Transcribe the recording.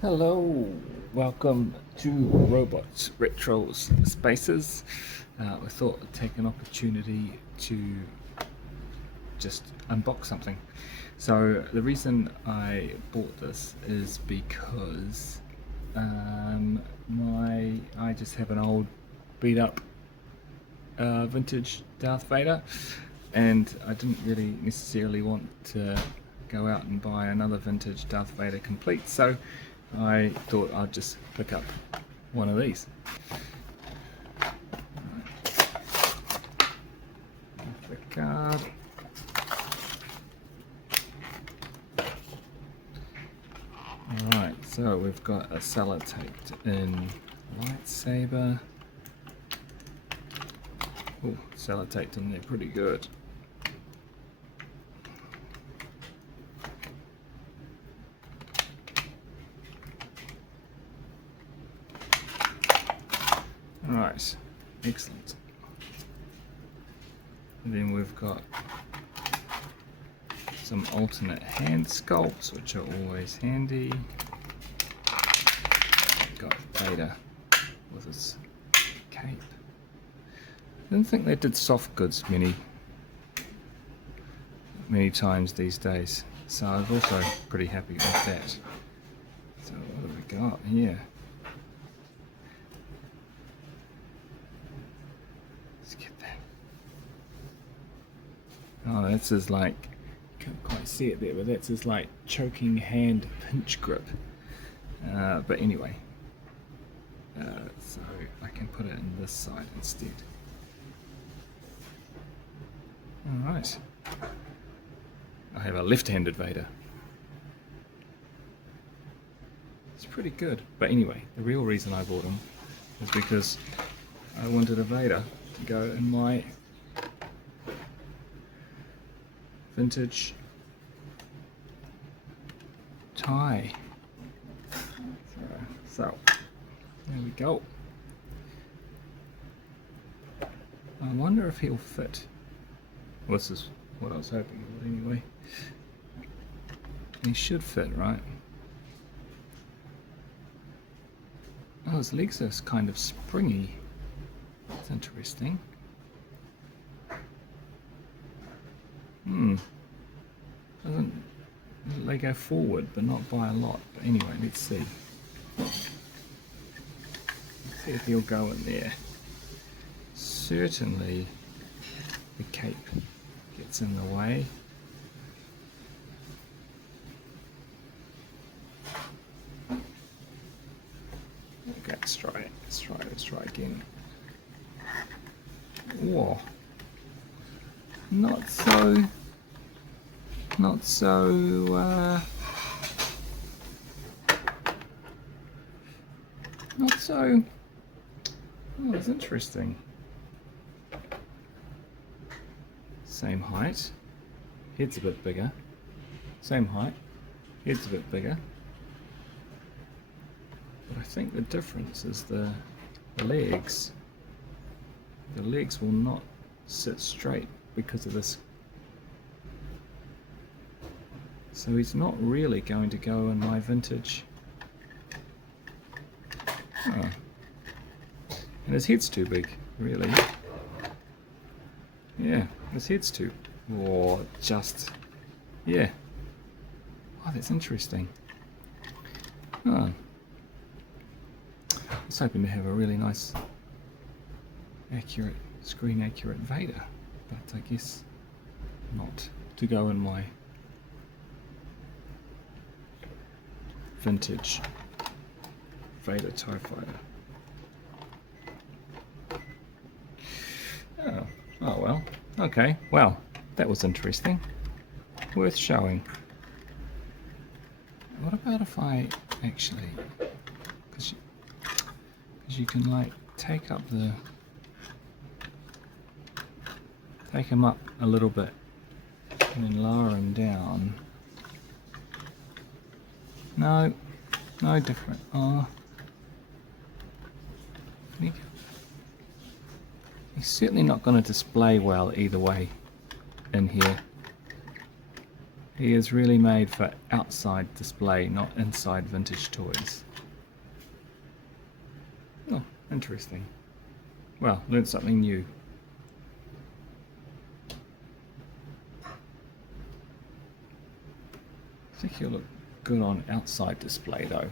Hello, welcome to Robots, Retros, Spaces. I thought I'd take an opportunity to just unbox something. So the reason I bought this is because I just have an old beat up vintage Darth Vader, and I didn't really necessarily want to go out and buy another vintage Darth Vader complete, so I thought I'd just pick up one of these. The card. Alright, so we've got a sellotaped in lightsaber. Oh, sellotaped in there pretty good. Alright, excellent. And then we've got some alternate hand sculpts, which are always handy. Got Vader with his cape. I didn't think they did soft goods many times these days, so I was also pretty happy with that. So what have we got here? Let's get that. Oh, that's his, like, can't quite see it there, but that's his like choking hand pinch grip. But anyway, so I can put it in this side instead. Alright. I have a left-handed Vader. It's pretty good. But anyway, the real reason I bought him is because I wanted a Vader to go in my vintage tie. So there we go. I wonder if he'll fit. Well, this is what I was hoping for anyway. He should fit, right? Oh, his legs are kind of springy. That's interesting. Doesn't they go forward, but not by a lot. But anyway, let's see. Let's see if he'll go in there. Certainly, the cape gets in the way. Okay, let's try it. Let's try again. Whoa. Not so. Oh, it's interesting. Same height. Head's a bit bigger. Same height. Head's a bit bigger. But I think the difference is the legs. The legs will not sit straight because of this. So he's not really going to go in my vintage. Oh. And his head's too big, really. Yeah, his head's too. Or just. Yeah. Oh, that's interesting. Oh. I was hoping to have a really nice, accurate, screen accurate Vader, but I guess not to go in my vintage Vader TIE Fighter. Oh well, okay, well, that was interesting. Worth showing. What about if I actually, because you can like take him up a little bit and then lower him down. No different. Oh, he's certainly not going to display well either way in here. He is really made for outside display, not inside vintage toys. Oh, interesting. Well, learned something new. I think he'll look good on outside display though.